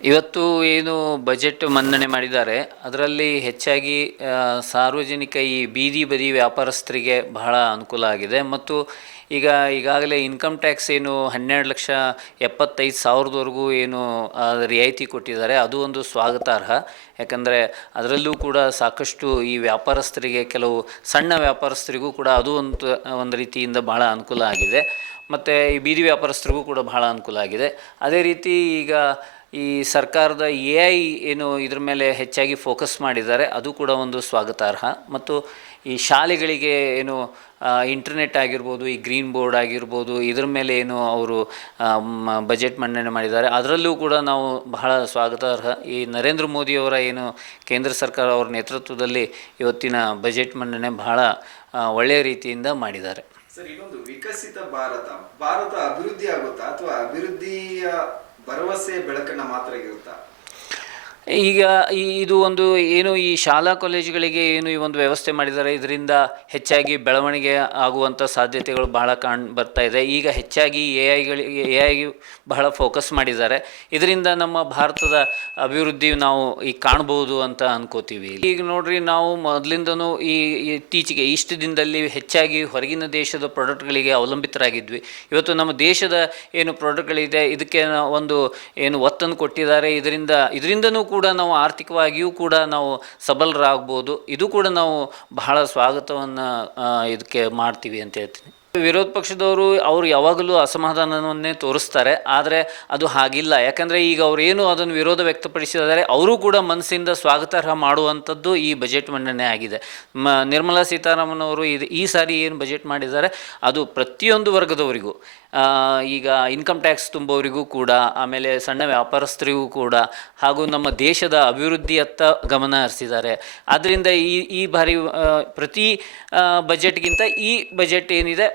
ಇವತ್ತು ಏನು ಬಜೆಟ್ ಮನ್ನಣೆ ಮಾಡಿದ್ದಾರೆ, ಅದರಲ್ಲಿ ಹೆಚ್ಚಾಗಿ ಸಾರ್ವಜನಿಕ ಈ ಬೀದಿ ಬದಿ ವ್ಯಾಪಾರಸ್ಥರಿಗೆ ಬಹಳ ಅನುಕೂಲ ಆಗಿದೆ. ಮತ್ತು ಈಗ, ಈಗಾಗಲೇ ಇನ್ಕಮ್ ಟ್ಯಾಕ್ಸ್ ಏನು ಹನ್ನೆರಡು ಲಕ್ಷ ಎಪ್ಪತ್ತೈದು ಸಾವಿರದವರೆಗೂ ಏನು ರಿಯಾಯಿತಿ ಕೊಟ್ಟಿದ್ದಾರೆ. ಅದು ಒಂದು ಸ್ವಾಗತಾರ್ಹ. ಯಾಕಂದರೆ ಅದರಲ್ಲೂ ಕೂಡ ಸಾಕಷ್ಟು ಈ ವ್ಯಾಪಾರಸ್ಥರಿಗೆ, ಕೆಲವು ಸಣ್ಣ ವ್ಯಾಪಾರಸ್ಥರಿಗೂ ಕೂಡ ಅದು ಒಂದು ಒಂದು ರೀತಿಯಿಂದ ಬಹಳ ಅನುಕೂಲ ಆಗಿದೆ. ಮತ್ತು ಈ ಬೀದಿ ವ್ಯಾಪಾರಸ್ಥರಿಗೂ ಕೂಡ ಬಹಳ ಅನುಕೂಲ ಆಗಿದೆ. ಅದೇ ರೀತಿ ಈಗ ಈ ಸರ್ಕಾರದ ಎ ಐ ಏನು ಇದ್ರ ಮೇಲೆ ಹೆಚ್ಚಾಗಿ ಫೋಕಸ್ ಮಾಡಿದ್ದಾರೆ, ಅದು ಕೂಡ ಒಂದು ಸ್ವಾಗತಾರ್ಹ. ಮತ್ತು ಈ ಶಾಲೆಗಳಿಗೆ ಏನು ಇಂಟರ್ನೆಟ್ ಆಗಿರ್ಬೋದು, ಈ ಗ್ರೀನ್ ಬೋರ್ಡ್ ಆಗಿರ್ಬೋದು, ಇದ್ರ ಮೇಲೆ ಏನು ಅವರು ಬಜೆಟ್ ಮಂಡನೆ ಮಾಡಿದ್ದಾರೆ, ಅದರಲ್ಲೂ ಕೂಡ ನಾವು ಬಹಳ ಸ್ವಾಗತಾರ್ಹ. ಈ ನರೇಂದ್ರ ಮೋದಿಯವರ ಏನು, ಕೇಂದ್ರ ಸರ್ಕಾರ ಅವರ ನೇತೃತ್ವದಲ್ಲಿ ಇವತ್ತಿನ ಬಜೆಟ್ ಮಂಡನೆ ಬಹಳ ಒಳ್ಳೆಯ ರೀತಿಯಿಂದ ಮಾಡಿದ್ದಾರೆ. ಸರ್ ಇನ್ನೊಂದು ವಿಕಸಿತ ಭಾರತ. ಭಾರತ ಅಭಿವೃದ್ಧಿ ಆಗುತ್ತಾ ಅಥವಾ ಅಭಿವೃದ್ಧಿಯ ಭರವಸೆ ಬೆಳಕನ್ನ ಮಾತ್ರ ಇರುತ್ತಾ? ಈಗ ಈ ಇದು ಒಂದು ಏನು ಈ ಶಾಲಾ ಕಾಲೇಜುಗಳಿಗೆ ಏನು ಈ ಒಂದು ವ್ಯವಸ್ಥೆ ಮಾಡಿದ್ದಾರೆ, ಇದರಿಂದ ಹೆಚ್ಚಾಗಿ ಬೆಳವಣಿಗೆ ಆಗುವಂಥ ಸಾಧ್ಯತೆಗಳು ಬಹಳ ಕಾಣ್ ಬರ್ತಾ ಇದೆ. ಈಗ ಹೆಚ್ಚಾಗಿ ಎ ಐಗಳಿಗೆ ಎ ಐ ಬಹಳ ಫೋಕಸ್ ಮಾಡಿದ್ದಾರೆ. ಇದರಿಂದ ನಮ್ಮ ಭಾರತದ ಅಭಿವೃದ್ಧಿ ನಾವು ಈಗ ಕಾಣ್ಬೋದು ಅಂತ ಅನ್ಕೋತೀವಿ. ಈಗ ನೋಡ್ರಿ, ನಾವು ಮೊದಲಿಂದನೂ ಈ ಇತ್ತೀಚೆಗೆ ಇಷ್ಟು ದಿನದಲ್ಲಿ ಹೆಚ್ಚಾಗಿ ಹೊರಗಿನ ದೇಶದ ಪ್ರಾಡಕ್ಟ್ಗಳಿಗೆ ಅವಲಂಬಿತರಾಗಿದ್ವಿ. ಇವತ್ತು ನಮ್ಮ ದೇಶದ ಏನು ಪ್ರಾಡಕ್ಟ್ಗಳಿದೆ ಇದಕ್ಕೆ ಒಂದು ಏನು ಒತ್ತನ್ನು ಕೊಟ್ಟಿದ್ದಾರೆ. ಇದರಿಂದ, ಇದರಿಂದನೂ ಕೂಡ ನಾವು ಆರ್ಥಿಕವಾಗಿಯೂ ಕೂಡ ನಾವು ಸಬಲರಾಗ್ಬೋದು. ಇದು ಕೂಡ ನಾವು ಬಹಳ ಸ್ವಾಗತವನ್ನು ಇದಕ್ಕೆ ಮಾಡ್ತೀವಿ ಅಂತ ಹೇಳ್ತೀನಿ. ವಿರೋಧ ಪಕ್ಷದವರು ಅವರು ಯಾವಾಗಲೂ ಅಸಮಾಧಾನವನ್ನೇ ತೋರಿಸ್ತಾರೆ, ಆದರೆ ಅದು ಹಾಗಿಲ್ಲ. ಯಾಕಂದರೆ ಈಗ ಅವರೇನು ಅದನ್ನು ವಿರೋಧ ವ್ಯಕ್ತಪಡಿಸಿದ್ದಾರೆ, ಅವರು ಕೂಡ ಮನಸ್ಸಿಂದ ಸ್ವಾಗತಾರ್ಹ ಮಾಡುವಂಥದ್ದು ಈ ಬಜೆಟ್ ಮಂಡನೆ ಆಗಿದೆ. ಮ, ನಿರ್ಮಲಾ ಸೀತಾರಾಮನ್ ಅವರು ಇದು ಈ ಸಾರಿ ಏನು ಬಜೆಟ್ ಮಾಡಿದ್ದಾರೆ, ಅದು ಪ್ರತಿಯೊಂದು ವರ್ಗದವರಿಗೂ ಈಗ ಇನ್ಕಮ್ ಟ್ಯಾಕ್ಸ್ ತುಂಬೋರಿಗೂ ಕೂಡ, ಆಮೇಲೆ ಸಣ್ಣ ವ್ಯಾಪಾರಸ್ಥರಿಗೂ ಕೂಡ, ಹಾಗೂ ನಮ್ಮ ದೇಶದ ಅಭಿವೃದ್ಧಿಯತ್ತ ಗಮನ ಹರಿಸಿದ್ದಾರೆ. ಆದ್ದರಿಂದ ಈ ಈ ಬಾರಿ ಪ್ರತಿ ಬಜೆಟ್ಗಿಂತ ಈ ಬಜೆಟ್ ಏನಿದೆ